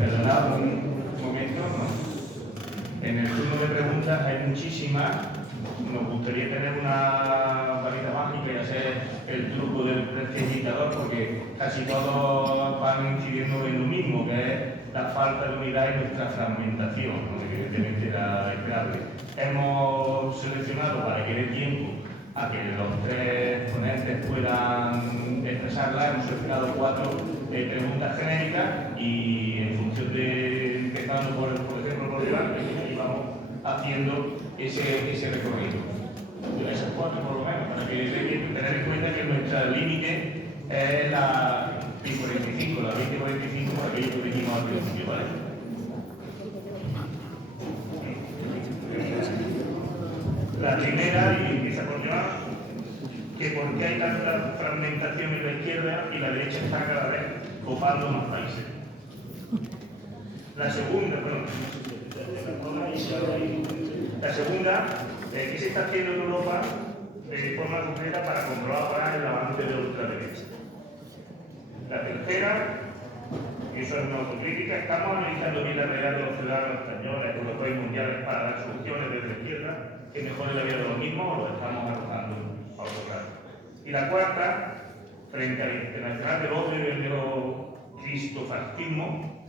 Perdonad un momento, ¿no? En el turno de preguntas hay muchísimas. Nos gustaría tener una varita mágica y hacer el truco del prestidigitador, porque casi todos van incidiendo en lo mismo, que es la falta de unidad y nuestra fragmentación, ¿no? Que evidentemente era esperable. Hemos seleccionado, para que dé tiempo a que los tres ponentes puedan expresarla, hemos seleccionado 4 preguntas genéricas y en función de, empezando por ejemplo por delante, y vamos haciendo ese recorrido. Esas 4 por lo menos, para que tener en cuenta que nuestra límite es la 45, la 2045, aquello que dijimos al principio, ¿vale? La primera, y empieza por llevar, que por qué hay tanta fragmentación en la izquierda y la derecha está cada vez copando más países. La segunda, ¿qué se está haciendo en Europa de forma concreta para comprobar el avance de la ultraderecha? La tercera, y eso es una autocrítica, estamos analizando bien la realidad de los ciudadanos españoles, europeos y mundiales para dar soluciones desde la izquierda que mejoren la vida de los mismos, o lo estamos arrojando a otro lado. Y la cuarta, frente al internacional del odio y el neocristofascismo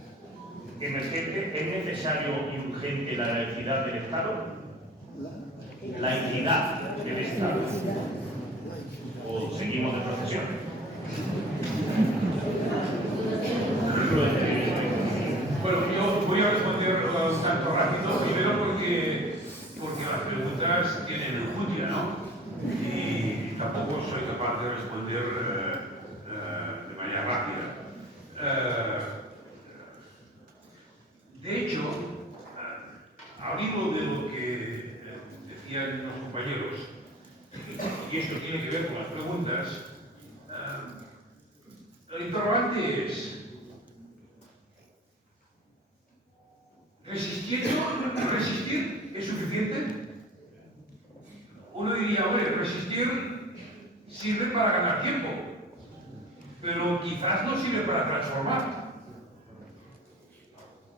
emergente, ¿es necesario y urgente la laicidad del Estado? Laicidad del Estado. ¿O seguimos de procesión? Bueno, yo voy a responder tanto rápido, primero porque las preguntas tienen enjundia, ¿no? Y tampoco soy capaz de responder de manera rápida. De hecho, al hilo de lo que decían los compañeros, y esto tiene que ver con las preguntas, el interrogante es: ¿resistir es suficiente? Uno diría, hombre, resistir sirve para ganar tiempo, pero quizás no sirve para transformar.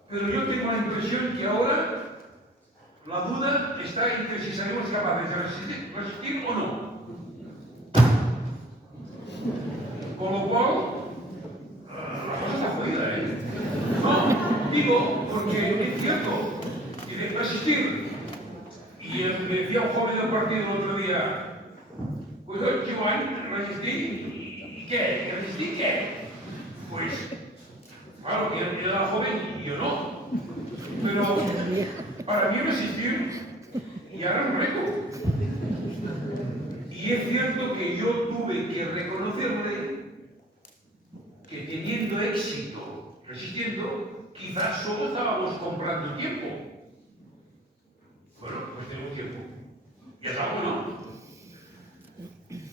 Pero yo tengo la impresión que ahora la duda está entre si seremos capaces de resistir o no. Con lo cual, la cosa está jodida, ¿eh? No, digo, porque es cierto, tiene que resistir. Y me decía un joven del partido el otro día, pues oye, Joan, resistí, ¿y qué? ¿Resistí qué? Pues, claro, él era joven y yo no. Pero para mí resistir ya era un reto. Y es cierto que yo tuve que reconocerle que teniendo éxito resistiendo, quizás solo estábamos comprando tiempo. Bueno, pues tenemos tiempo. Y es algo, ¿no?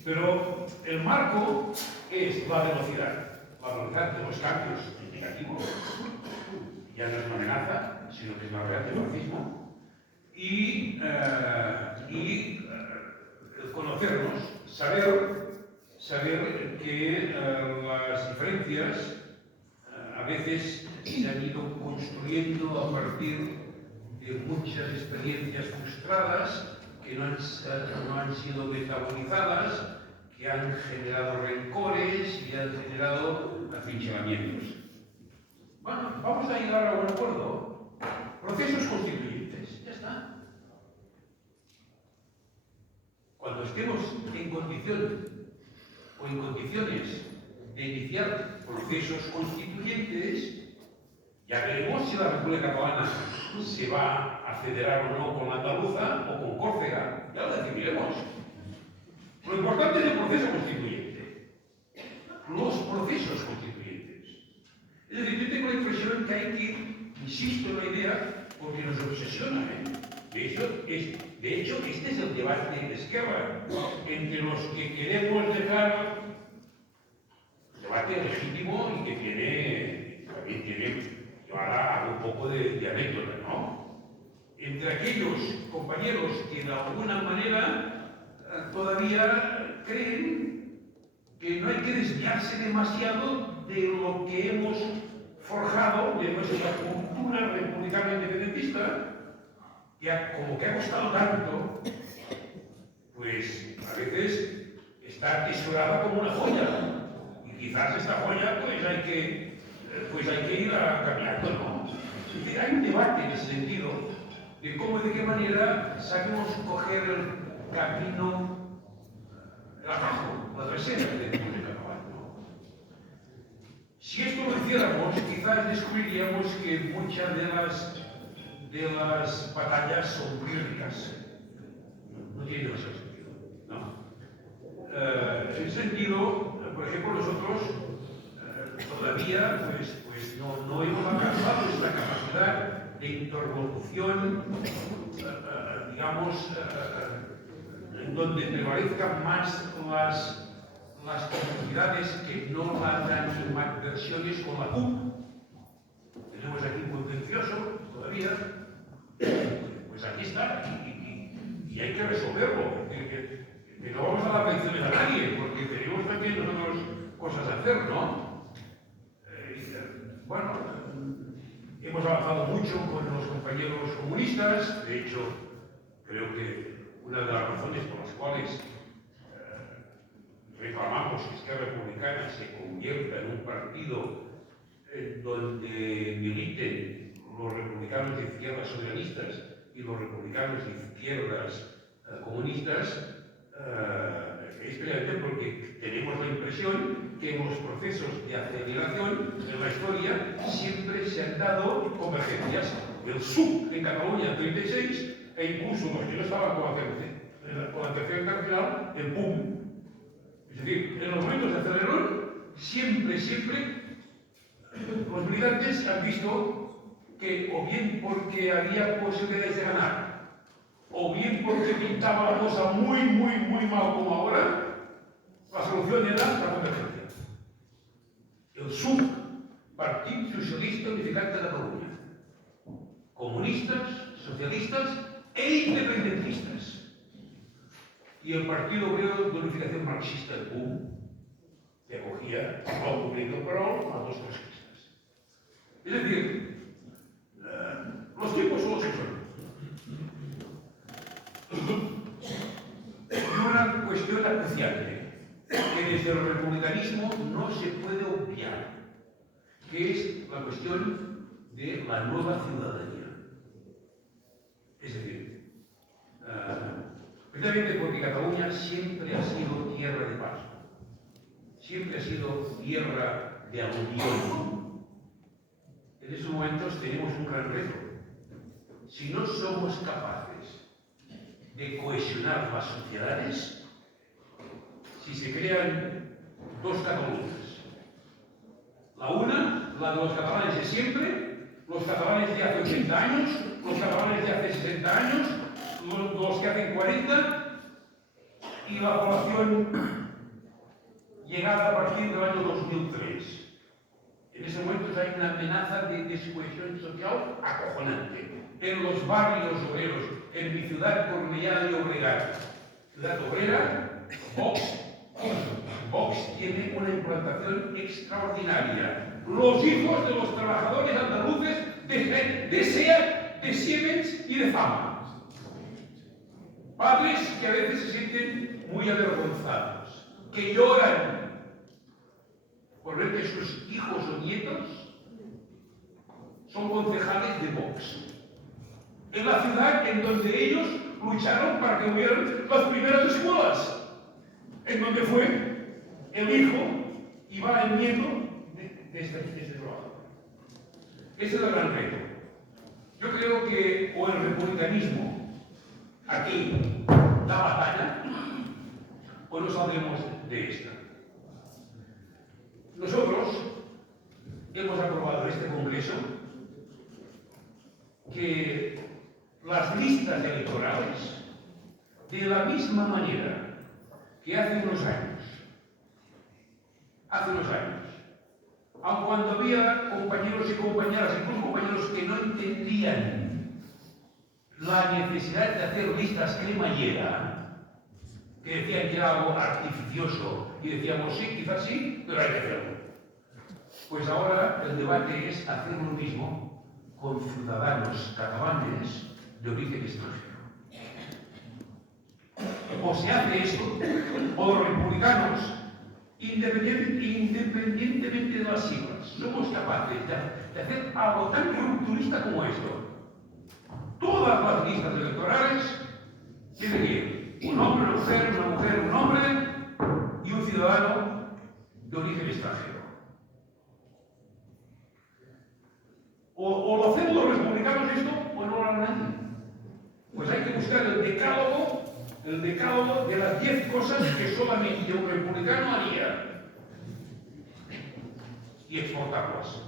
Pero el marco es la velocidad. La velocidad de los cambios significativos. Ya no es una amenaza, sino que es una realidad del fascismo. Y conocernos, saber que las diferencias a veces se han ido construyendo a partir de muchas experiencias frustradas que no han sido metabolizadas, que han generado rencores y han generado atrincheramientos. Bueno, vamos a llegar a un acuerdo. Procesos constituyentes, ya está. Cuando estemos en condición o en condiciones de iniciar procesos constituyentes, ya veremos si la República Catalana se va a federar o no con la andaluza o con Córcega. Ya lo decidiremos. Lo importante es el proceso constituyente. Los procesos constituyentes. Es decir, yo tengo la impresión que hay que ir, insisto en la idea, porque nos obsesiona, ¿eh? De hecho, este es el debate de Esquerra, entre los que queremos dejar el debate legítimo y que también tiene, yo ahora hago un poco de anécdota, ¿no? Entre aquellos compañeros que de alguna manera todavía creen que no hay que desviarse demasiado de lo que hemos forjado de nuestra cultura republicana independentista, que como que ha costado tanto, pues a veces está atesorada como una joya. Y quizás esta joya pues hay que ir cambiando, ¿no? Hay un debate en ese sentido de cómo y de qué manera sabemos coger el camino, el atajo, la trasera del público catalán, ¿no? Si esto lo hiciéramos, quizás descubriríamos que muchas de las batallas son pírricas. No tiene demasiado sentido, ¿no? En ese sentido, por ejemplo, nosotros todavía pues no hemos alcanzado esta capacidad de interlocución, digamos, en donde prevalezcan más las comunidades que no las animadversiones con la CUP. Tenemos aquí un contencioso todavía, pues aquí está, y hay que resolverlo. Que no vamos a dar lecciones a nadie, porque tenemos también nosotros cosas a hacer, ¿no? Bueno, hemos avanzado mucho con los compañeros comunistas. De hecho, creo que una de las razones por las cuales reclamamos que Esquerra Republicana se convierta en un partido donde militen los republicanos de izquierdas socialistas y los republicanos de izquierdas comunistas, es precisamente porque tenemos la impresión que en los procesos de aceleración en la historia siempre se han dado convergencias. El PSUV en Cataluña en 36 e incluso los que no estaban con la tercera internacional, el PUM. Es decir, en los momentos de acelerón, siempre los militantes han visto que o bien porque había posibilidades de ganar, o bien porque pintaba la cosa muy mal como ahora, la solución era la convergencia. El PSUV, Partit Socialista Unificat de Catalunya, comunistas, socialistas e independentistas. Y el Partido Obrero de Unificación Marxista, el PUM, que acogía al movimiento Perol a los trotskistas. Es decir, los tiempos son los que son. Y una cuestión acuciante que desde el republicanismo no se puede obviar, que es la cuestión de la nueva ciudadanía. Es decir, precisamente porque Cataluña siempre ha sido tierra de paso, siempre ha sido tierra de aluvión. En esos momentos tenemos un gran reto. Si no somos capaces de cohesionar las sociedades, si se crean dos Cataluñas, la una, la de los catalanes de siempre, los catalanes de hace 80 años, los catalanes de hace 60 años, los que hacen 40, y la población llegada a partir del año 2003. En ese momento hay una amenaza de descohesión social acojonante. En los barrios obreros, en mi ciudad, Cornellà de Llobregat, ciudad obrera, Vox tiene una implantación extraordinaria. Los hijos de los trabajadores andaluces de SEAT, de Siemens y de Fama. Padres que a veces se sienten muy avergonzados, que lloran por ver que sus hijos o nietos son concejales de Vox. En la ciudad en donde ellos lucharon para que hubieran las primeras escuelas, en donde fue el hijo y va el nieto de este trabajo. Ese es el gran reto. Yo creo que o el republicanismo aquí da batalla o no saldremos de esta. Nosotros hemos aprobado en este Congreso que las listas electorales, de la misma manera que hace unos años, aun cuando había compañeros y compañeras, incluso compañeros que no entendían la necesidad de hacer listas cremallera, que decían que era algo artificioso y decíamos sí, quizás sí, pero hay que hacerlo. Pues ahora el debate es hacer lo mismo con ciudadanos catalanes de origen extranjero. O se hace esto, o los republicanos, independientemente de las siglas, somos capaces de hacer algo tan rupturista como esto. Todas las listas electorales tienen ir un hombre, una mujer, un hombre y un ciudadano de origen extranjero. O lo hacemos los republicanos esto, o no lo hará nadie. Pues hay que buscar el decálogo de las 10 cosas que solamente un republicano haría y exportarlas.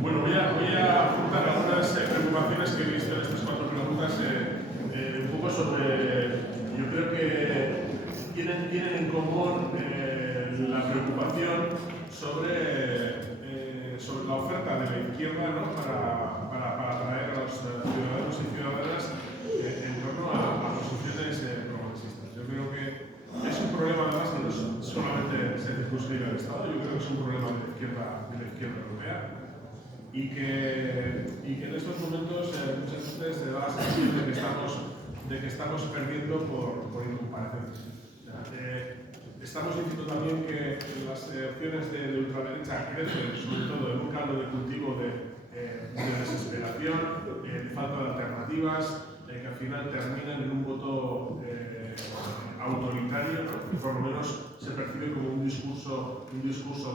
Bueno, voy a apuntar algunas preocupaciones que he visto en estas 4 preguntas, un poco sobre, yo creo que tienen en común la preocupación sobre la oferta de la izquierda, ¿no? para atraer a los ciudadanos y ciudadanas en torno a posiciones progresistas. Yo creo que es un problema además que no solamente se circunscribe al Estado, yo creo que es un problema de la izquierda europea. Y que en estos momentos muchas veces se da la sensación de que estamos perdiendo por incomparecencia. Estamos diciendo también que las opciones de ultraderecha crecen, sobre todo en un caldo de cultivo de desesperación, de falta de alternativas, que al final terminan en un voto autoritario, ¿no? Que por lo menos se percibe como un discurso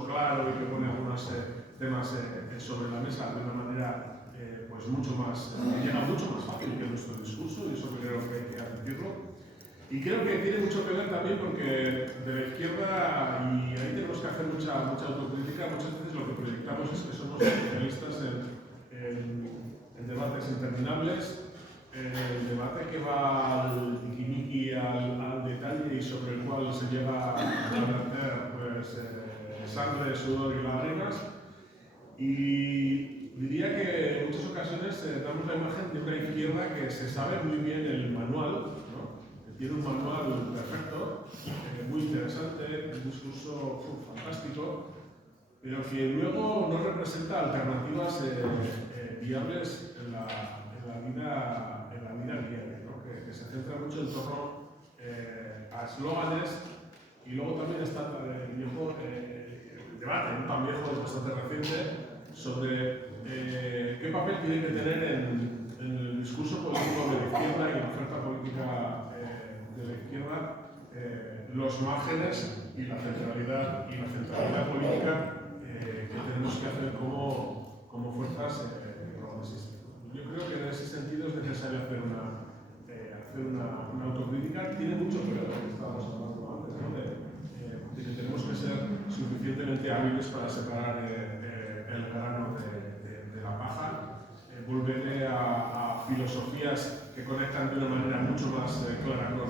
claro y que pone algunos temas sobre la mesa de una manera pues mucho más, llega mucho más fácil que nuestro discurso, y eso creo que hay que admitirlo. Y creo que tiene mucho que ver también porque de la izquierda, y ahí tenemos que hacer mucha autocrítica, muchas veces lo que proyectamos es que somos especialistas en debates interminables, el debate que va al tiquimiqui, al detalle y sobre el cual se llega a verter pues, sangre, sudor y lágrimas. Y diría que en muchas ocasiones damos la imagen de una izquierda que se sabe muy bien el manual, ¿no? Que tiene un manual perfecto, muy interesante, un discurso fantástico, pero que luego no representa alternativas viables en la vida diaria, ¿no? Que se centra mucho en torno a eslóganes, y luego también está el viejo debate, no tan viejo, es bastante reciente, sobre qué papel tiene que tener en el discurso político de la izquierda y en la oferta política de la izquierda los márgenes y la centralidad política que tenemos que hacer como fuerzas progresistas. Yo creo que en ese sentido es necesario hacer una autocrítica. Tiene mucho que ver con lo que estábamos hablando antes, ¿no? de que tenemos que ser suficientemente hábiles para separar el grano de la paja, volverle a filosofías que conectan de una manera mucho más clara con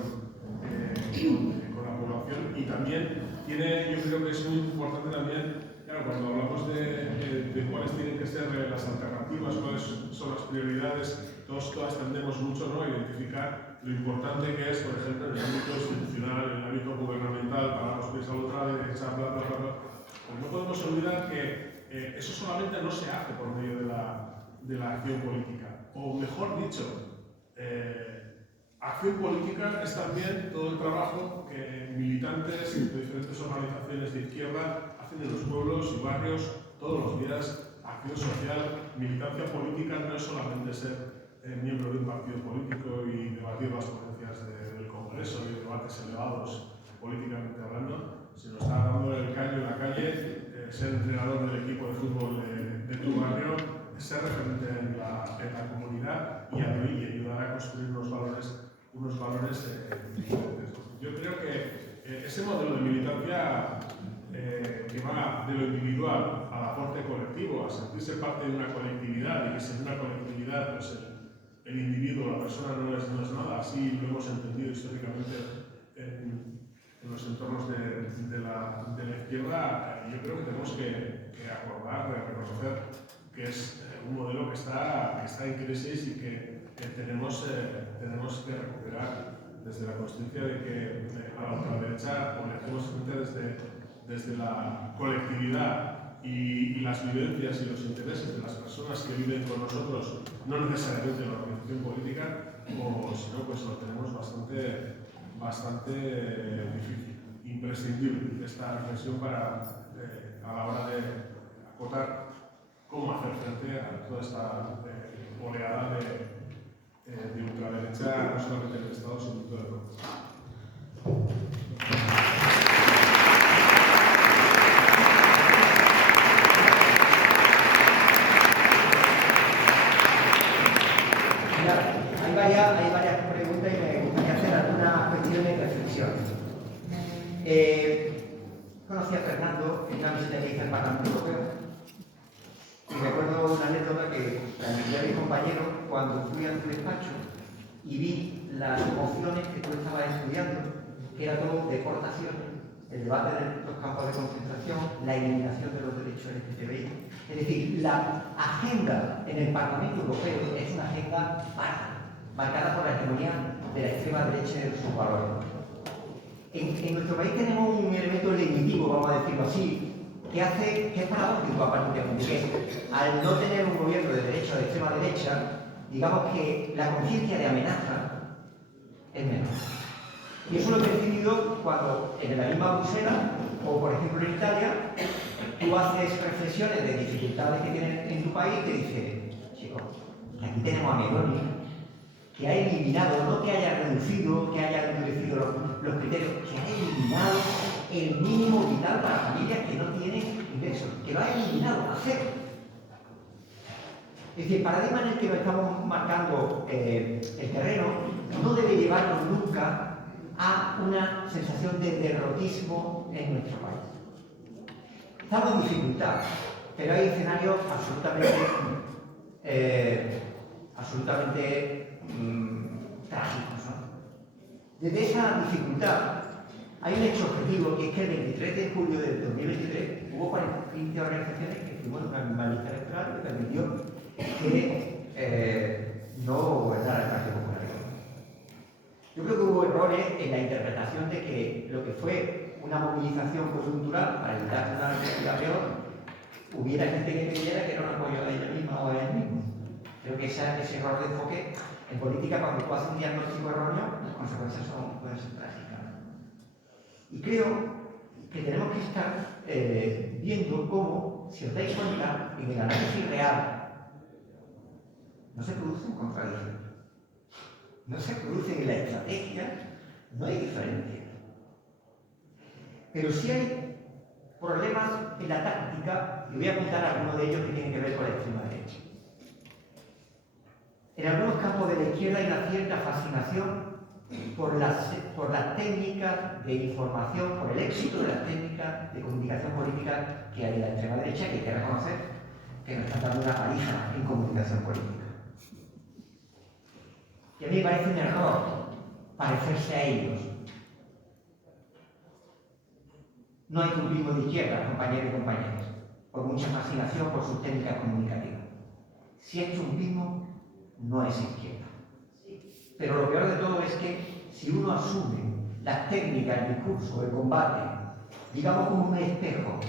la población. Y también yo creo que es muy importante también, claro, cuando hablamos de cuáles tienen que ser las alternativas, cuáles son las prioridades, todas tendemos mucho, ¿no?, a identificar lo importante que es, por ejemplo, en el ámbito institucional, en el ámbito gubernamental, paramos pies a la otra derecha, bla, bla, bla, bla. Pero no podemos olvidar que eso solamente no se hace por medio de la acción política. O mejor dicho, acción política es también todo el trabajo que militantes de diferentes organizaciones de izquierda hacen en los pueblos y barrios todos los días. Acción social, militancia política no es solamente ser miembro de un partido político y debatir las ponencias del Congreso y debates elevados políticamente hablando, sino estar dando el caño en la calle, ser entrenador del equipo de fútbol de tu barrio, ser referente en la comunidad y ayudar a construir unos valores diferentes. Yo creo que ese modelo de militancia que va de lo individual al aporte colectivo, a sentirse parte de una colectividad, y que sin una colectividad pues el individuo, la persona no es nada. Así lo hemos entendido históricamente en los entornos de la izquierda. Yo creo que tenemos que acordar, reconocer que es un modelo que está en crisis y que tenemos que recuperar desde la conciencia de que a la ultraderecha hacemos frente desde la colectividad y las vivencias y los intereses de las personas que viven con nosotros, no necesariamente la organización política, o si no, pues lo tenemos bastante difícil. Imprescindible esta reflexión para, a la hora de acotar cómo hacer frente a toda esta oleada de ultraderecha, no solamente en el Estado, sino en todo el mundo. Hay varias preguntas y me gustaría hacer algunas cuestiones de reflexión. Conocí a Fernando en una visita que hice al Parlamento Europeo y recuerdo una anécdota que transmití a mi compañero cuando fui a tu despacho y vi las mociones que tú estabas estudiando, que era todo deportaciones, el debate de los campos de concentración, la eliminación de los derechos LGTBI. Es decir, la agenda en el Parlamento Europeo es una agenda marcada por la hegemonía de la extrema derecha y de sus valores. En nuestro país tenemos un elemento legislativo, vamos a decirlo así, que es paradójico aparentemente, que al no tener un gobierno de derecha o de extrema derecha, digamos que la conciencia de amenaza es menor. Y eso lo he percibido cuando en la misma Bruselas, o por ejemplo en Italia, tú haces reflexiones de dificultades que tienes en tu país y te dice, chicos, aquí tenemos a Meloni, que ha eliminado, no que haya reducido, que haya endurecido los criterios, que ha eliminado el mínimo vital para familias que no tienen ingresos, que lo ha eliminado a cero. Es decir, el paradigma en el que nos estamos marcando el terreno no debe llevarnos nunca a una sensación de derrotismo en nuestro país. Estamos en dificultad, pero hay escenarios absolutamente trágicos, ¿no? Desde esa dificultad hay un hecho objetivo, que es que el 23 de julio del 2023 hubo 15 organizaciones que firmó una misma lista electoral que permitió que no gobernara el Partido Popular. Yo creo que hubo errores en la interpretación de que lo que fue una movilización coyuntural para evitar una repetición peor, hubiera gente que creyera que era un apoyo de ella misma o de él mismo. Creo que ese error de enfoque en política, cuando tú haces un diagnóstico erróneo, las consecuencias pueden ser trágicas. Y creo que tenemos que estar viendo cómo, si os dais cuenta, en el análisis real no se producen contradicciones, no se producen en la estrategia, no hay diferencias. Pero sí hay problemas en la táctica, y voy a apuntar algunos de ellos que tienen que ver con la extrema derecha. En algunos campos de la izquierda hay una cierta fascinación por las técnicas de información, por el éxito de las técnicas de comunicación política que hay en la extrema derecha, que hay que reconocer que nos están dando una paliza en comunicación política. Y a mí me parece un error parecerse a ellos. No hay trumpismo de izquierda, compañeros y compañeras, por mucha fascinación por sus técnicas comunicativas. Si es trumpismo, no es izquierda. Pero lo peor de todo es que si uno asume las técnicas, el discurso, el combate, digamos como un espejo,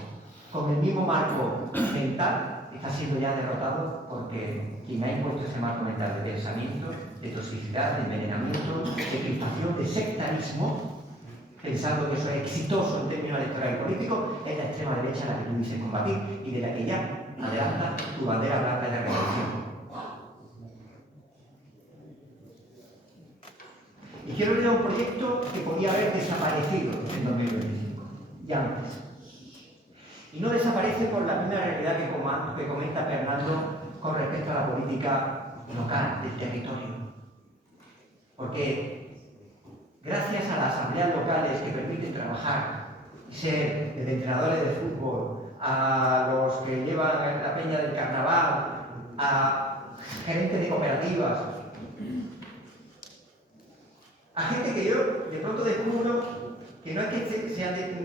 con el mismo marco mental, está siendo ya derrotado, porque quien ha impuesto ese marco mental de pensamiento, de toxicidad, de envenenamiento, de crispación, de sectarismo, pensando que eso es exitoso en términos electorales y políticos, es la extrema derecha a la que tú dices combatir y de la que ya adelanta tu bandera blanca de revolución. Y quiero leer un proyecto que podía haber desaparecido en 2025, ya antes. Y no desaparece por la misma realidad que comenta Fernando con respecto a la política local del territorio. Porque gracias a las asambleas locales que permiten trabajar ser desde entrenadores de fútbol, a los que llevan la peña del carnaval, a gerentes de cooperativas, a gente que yo de pronto descubro que no es que,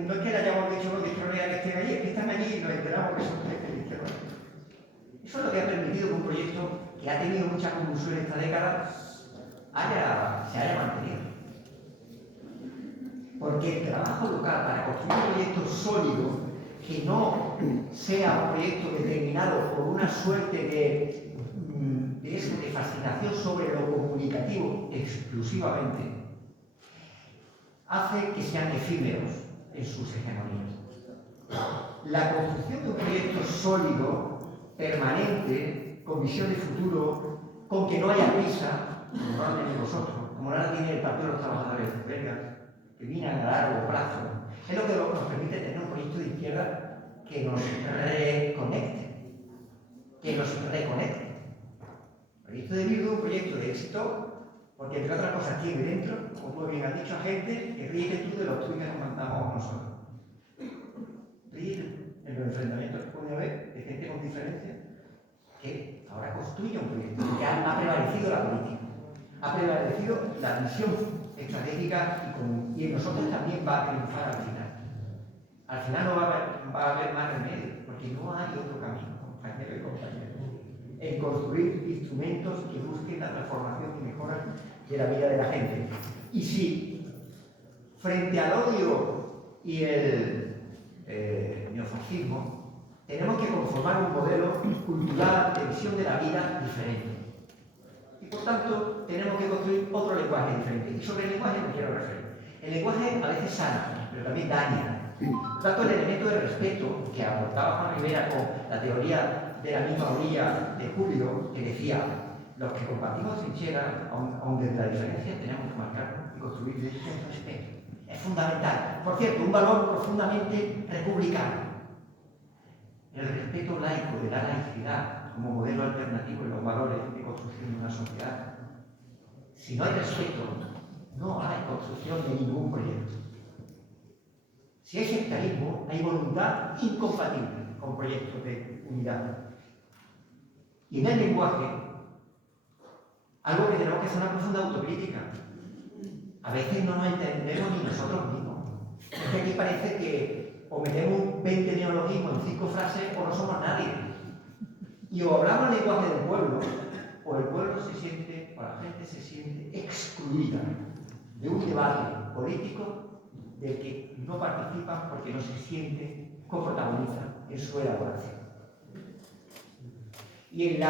no es que le hayamos dicho los de izquierda que estén allí, es que están allí y nos enteramos que son gente de izquierda. Eso es lo que ha permitido que un proyecto que ha tenido mucha convulsión esta década se haya mantenido. Porque el trabajo local para construir un proyecto sólido, que no sea un proyecto determinado por una suerte de fascinación sobre lo comunicativo exclusivamente, hace que sean efímeros en sus hegemonías. La construcción de un proyecto sólido, permanente, con visión de futuro, con que no haya prisa, como no la tenéis vosotros, como no la tiene el Partido de los Trabajadores belgas, que viene a largo plazo, es lo que nos permite tener un proyecto de izquierda que nos reconecte. El proyecto de Bildu es un proyecto de éxito porque, entre otras cosas, tiene dentro, como bien has dicho, a gente que ríete tú de los tuyos que mandamos nosotros. Ríete en los enfrentamientos que puede haber de gente con diferencia que ahora construye un proyecto, que ha prevalecido la política, ha prevalecido la visión estratégica y en nosotros también va a triunfar al final. Al final no va a haber más remedio, porque no hay otro camino, compañeros y compañeras, en construir instrumentos que busquen la transformación y mejora de la vida de la gente. Y si, frente al odio y el neofascismo, tenemos que conformar un modelo cultural de visión de la vida diferente. Y por tanto, tenemos que construir otro lenguaje diferente. Y sobre el lenguaje me quiero referir. El lenguaje a veces sana, pero también daña. Por tanto, el elemento de respeto que aportaba Juan Rivera con la teoría de la misma orilla de Julio, que decía, los que compartimos trincheras, aun desde la diferencia, tenemos que marcar y construir desde el respeto. Es fundamental. Por cierto, un valor profundamente republicano. El respeto laico de la laicidad como modelo alternativo en los valores de construcción de una sociedad. Si no hay respeto, no hay construcción de ningún proyecto. Si hay sectarismo, hay voluntad incompatible con proyectos de unidad. Y en el lenguaje, algo que tenemos que hacer una profunda autocrítica. A veces no nos entendemos ni nosotros mismos. Es que aquí parece que o metemos 20 neologismos en 5 frases o no somos nadie. Y o hablamos el lenguaje del pueblo, o el pueblo se siente, o la gente se siente excluida de un debate político del que no participan porque no se siente coprotagonista en su elaboración. Y en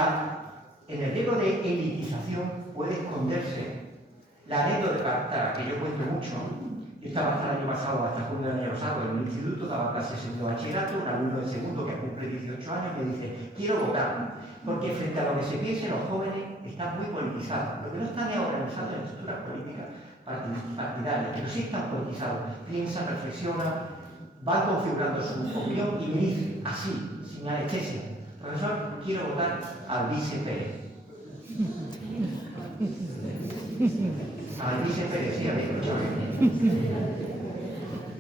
el riesgo de elitización puede esconderse la anécdota que yo cuento mucho. Yo estaba hasta el año pasado, hasta junio del año pasado, en un instituto, daba clases en bachillerato, un alumno de segundo que cumple 18 años me dice, quiero votar, porque frente a lo que se piense los jóvenes están muy politizados, porque no están organizados en estructuras políticas partidarias, pero sí están politizados, piensan, reflexionan, van configurando su opinión y me dicen, así, sin anestesia, profesor, quiero votar al vice Pérez. Al vice Pérez, sí, habéis escuchado.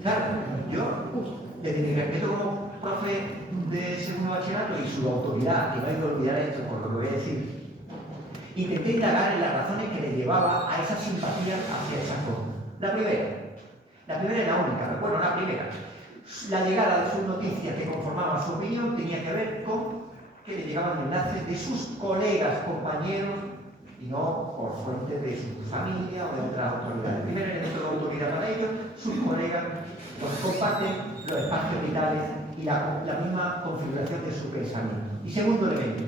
Claro, yo, desde mi respeto como profe de segundo bachillerato y su autoridad, que no hay que olvidar esto por lo que voy a decir, intenté indagar en las razones que le llevaba a esa simpatía hacia esas cosas. La primera y la única, recuerdo la primera. La llegada de sus noticias que conformaban su opinión tenía que ver con que le llegaban enlaces de sus colegas, compañeros, y no por fuentes de su familia o de otras autoridades. El primer elemento de autoridad para ellos, sus colegas, pues comparten los espacios vitales y la misma configuración de su pensamiento. Y segundo elemento,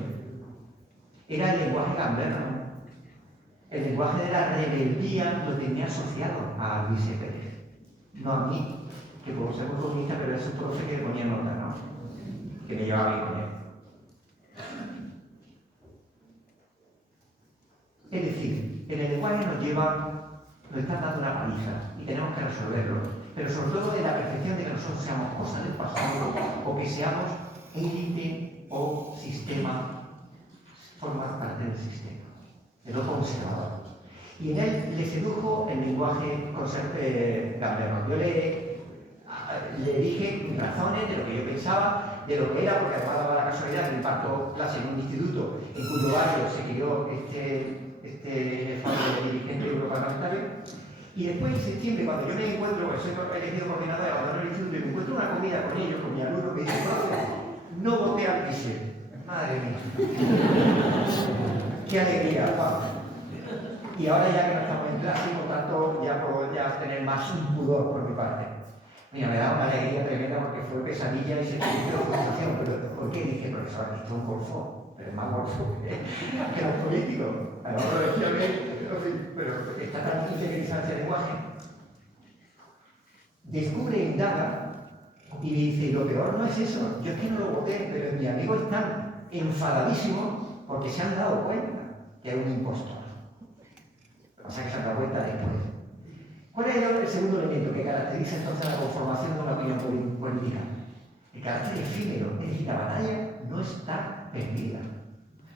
era el lenguaje gamberro. El lenguaje de la rebeldía lo tenía asociado a Luis Pérez, no a mí, que como soy comunista, pero es un profe que ponía nota, ¿no? Que me llevaba bien con él. Es decir, en el lenguaje nos están dando una paliza y tenemos que resolverlo, pero sobre todo de la percepción de que nosotros seamos cosas del pasado o que seamos élite o sistema, formar parte del sistema, de lo conservador. Y en él le sedujo el lenguaje gamberro. Yo le le dije mis razones de lo que yo pensaba, de lo que era, porque además daba la casualidad que imparto clase en un instituto en cuyo barrio se crió este elefante dirigente europarlamentario. Y después, en septiembre, cuando yo me encuentro, porque soy elegido coordinador de abandono del instituto, y me encuentro una comida con ellos, con mi alumno, que dice, profe, no voté al PISE. Madre mía. Qué alegría, Pablo. Y ahora ya que no estamos en clase, por tanto, ya puedo tener más un pudor por mi parte. Mira, me da una alegría tremenda porque fue pesadilla y se sintió frustración. ¿Pero por qué? Dije, profesor, esto es un golfo, pero es más golfo que los políticos. A lo mejor decía bien, pero está tan interiorizado ese lenguaje. Descubre, indaga y dice, lo peor no es eso, yo es que no lo voté, pero mis amigos están enfadadísimos porque se han dado cuenta que hay un impostor. Lo que pasa es que se han dado cuenta después. ¿Cuál es el segundo elemento que caracteriza entonces la conformación de una opinión política? El carácter efímero, es decir, la batalla no está perdida.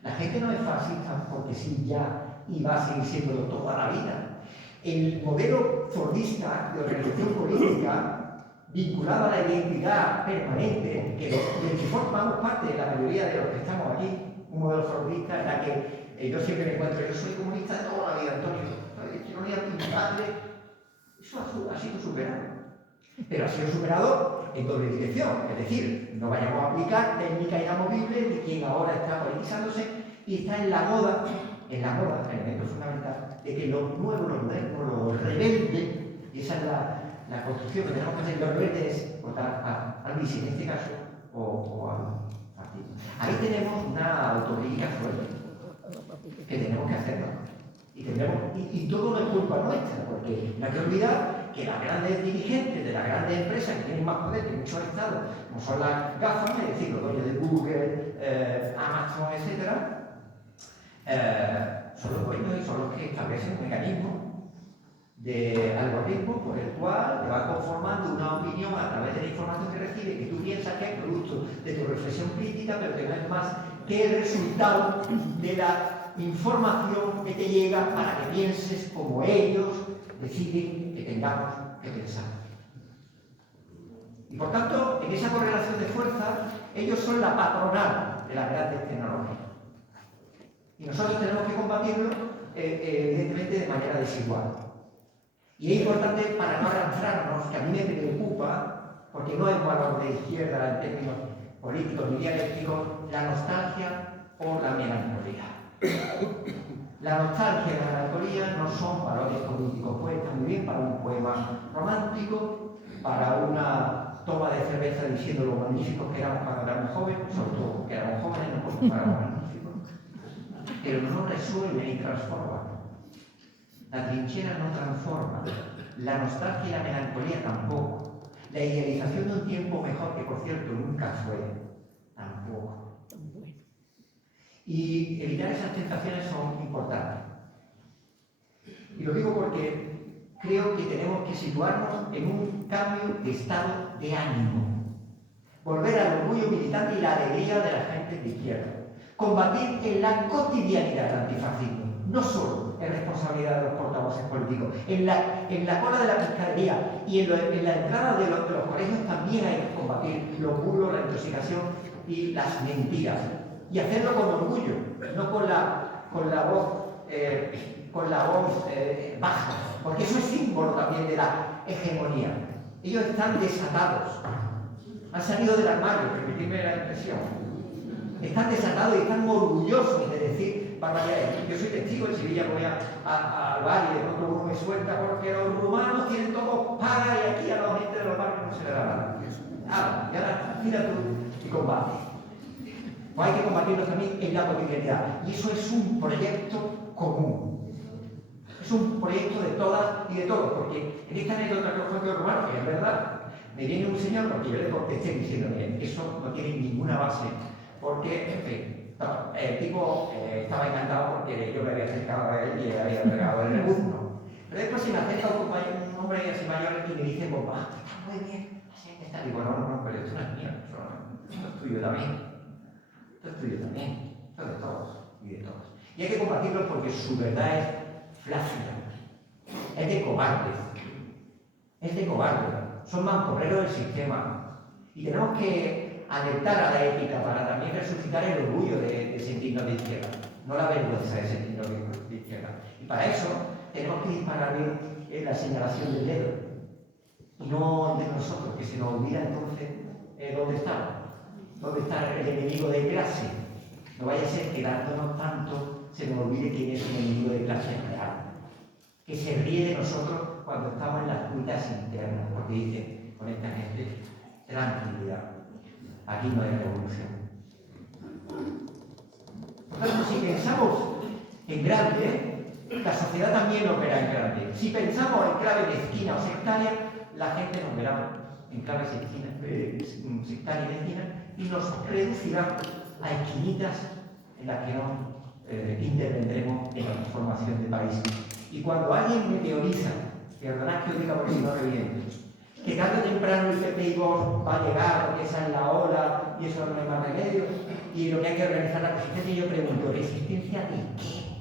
La gente no es fascista porque sí ya y va a seguir siendo toda la vida. El modelo fordista de organización política vinculado a la identidad permanente, del que formamos parte de la mayoría de los que estamos aquí, un modelo fordista en la que yo siempre me encuentro, yo soy comunista de toda la vida, Antonio, quiero ir a mi padre. Eso ha sido superado, pero ha sido superado en doble dirección, es decir, no vayamos a aplicar técnicas inamovibles de quien ahora está politizándose y está en la moda, el elemento fundamental, de que lo nuevo, lo moderno, lo rebelde, y esa es la construcción que tenemos que hacer, lo rebelde es votar al Luis en este caso, o al partido. Ahí tenemos una autocrítica fuerte, que tenemos que hacerlo. Y todo no es culpa nuestra, porque no hay que olvidar que las grandes dirigentes de las grandes empresas que tienen más poder que muchos estados, como son las GAFAM, es decir, los dueños de Google, Amazon, etc., son los dueños y son los que establecen un mecanismo de algoritmo por el cual te va conformando una opinión a través de la información que recibes, que tú piensas que es producto de tu reflexión crítica, pero que no es más que el resultado de la información que te llega para que pienses como ellos deciden que tengamos que pensar. Y por tanto, en esa correlación de fuerzas, ellos son la patronal de las grandes tecnologías. Y nosotros tenemos que combatirlo, evidentemente, de manera desigual. Y es importante, para no arrastrarnos, que a mí me preocupa, porque no es un valor de izquierda en términos políticos ni dialécticos, la nostalgia o la melancolía. La nostalgia y la melancolía no son valores políticos, pueden estar muy bien para un poema romántico, para una toma de cerveza diciendo lo magníficos que éramos cuando éramos jóvenes, sobre todo porque éramos jóvenes, no porque fuéramos magníficos, pero no resuelve ni transforma. La trinchera no transforma, la nostalgia y la melancolía tampoco, la idealización de un tiempo mejor, que por cierto nunca fue, tampoco. Y evitar esas tentaciones son importantes. Y lo digo porque creo que tenemos que situarnos en un cambio de estado de ánimo. Volver al orgullo militante y la alegría de la gente de izquierda. Combatir en la cotidianidad el antifascismo. No solo es responsabilidad de los portavoces políticos. En la cola de la fiscalía y en la entrada de los colegios también hay que combatir los bulos, la intoxicación y las mentiras. Y hacerlo con orgullo, no con la voz baja, porque eso es símbolo también de la hegemonía. Ellos están desatados, han salido del armario, permitidme la expresión. Están desatados y están orgullosos de decir barbaridades. Yo soy testigo, en Sevilla voy al bar y de pronto uno me suelta porque los rumanos tienen todos paga y aquí a la gente de los barrios no se le da nada. Y ahora tira tú y combate. Pues hay que combatirlo también en la cotidianidad. Y eso es un proyecto común. Es un proyecto de todas y de todos, porque en esta anécdota que os cuento de Romano, que es verdad, me viene un señor porque yo le contesté diciéndole, eso no tiene ninguna base, porque, en fin, el tipo estaba encantado porque yo me había acercado a él y le había entregado el rebuzno. Pero después se me acerca un hombre así mayor y me dice, pues va, está muy bien, así es que está. Digo, no, pero esto no es mío, esto es tuyo también. Esto es tuyo también, esto es de todos y de todos. Y hay que combatirlo porque su verdad es flácida, es de cobardes, es de cobarde. son mamporreros del sistema. Y tenemos que alertar a la ética para también resucitar el orgullo de sentirnos de izquierda, no la vergüenza de sentirnos de izquierda. Y para eso tenemos que disparar bien en la señalación del dedo, y no de nosotros, que se nos olvida entonces dónde está el enemigo de clase. No vaya a ser que dándonos tanto se nos olvide quién es el enemigo de clase real, que se ríe de nosotros cuando estamos en las cuitas internas, porque dice con esta gente, tranquilidad, aquí no hay revolución. Por tanto, si pensamos en grande, la sociedad también nos verá en grande. Si pensamos en clave de esquina o sectaria, la gente nos verá en clave sectaria y de esquina y nos reducirá a esquinitas en las que no intervendremos en la transformación de país. Y cuando alguien me teoriza, perdonad que os diga porque si no reviento, que tarde o temprano el PP y Vox va a llegar porque esa es la ola y eso no hay más remedio, y lo que hay que organizar la resistencia, yo pregunto, ¿resistencia de qué?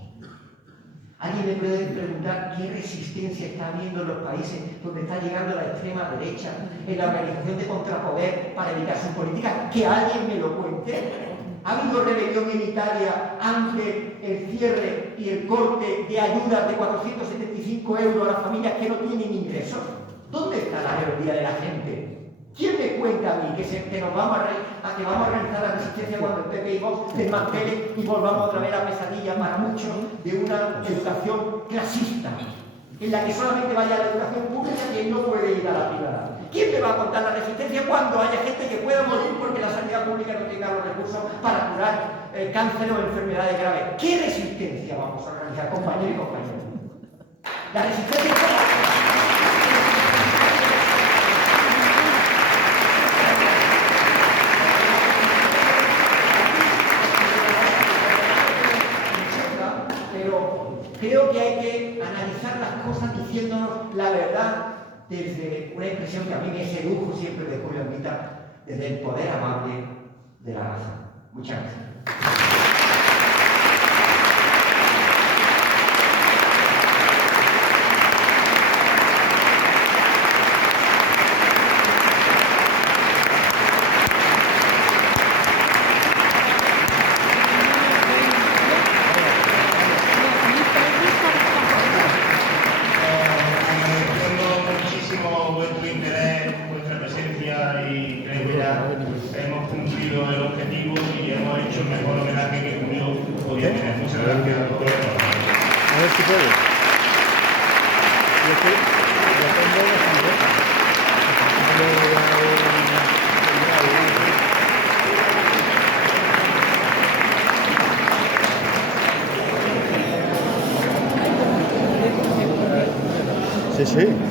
¿Alguien me puede preguntar qué resistencia está habiendo en los países donde está llegando la extrema derecha en la organización de contrapoder para evitar su política? Que alguien me lo cuente. ¿Ha habido rebelión en Italia ante el cierre y el corte de ayudas de 475 euros a las familias que no tienen ingresos? ¿Dónde está la rebeldía de la gente? ¿Quién me cuenta a mí que vamos a organizar la resistencia cuando el PP y Vox desmantele y volvamos otra vez a la pesadilla para muchos de una educación clasista, en la que solamente vaya a la educación pública quien no puede ir a la privada? ¿Quién me va a contar la resistencia cuando haya gente que pueda morir porque la sanidad pública no tenga los recursos para curar cáncer o enfermedades graves? ¿Qué resistencia vamos a organizar, compañeros y compañeras? La resistencia... Pero creo que hay que analizar las cosas diciéndonos la verdad desde una expresión que a mí me sedujo siempre de Julio Anguita, desde el poder amable de la razón. Muchas gracias. Hemos cumplido el objetivo y hemos hecho el mejor homenaje que Julio podía tener. Muchas gracias a todos. A ver si puedo. Sí, sí.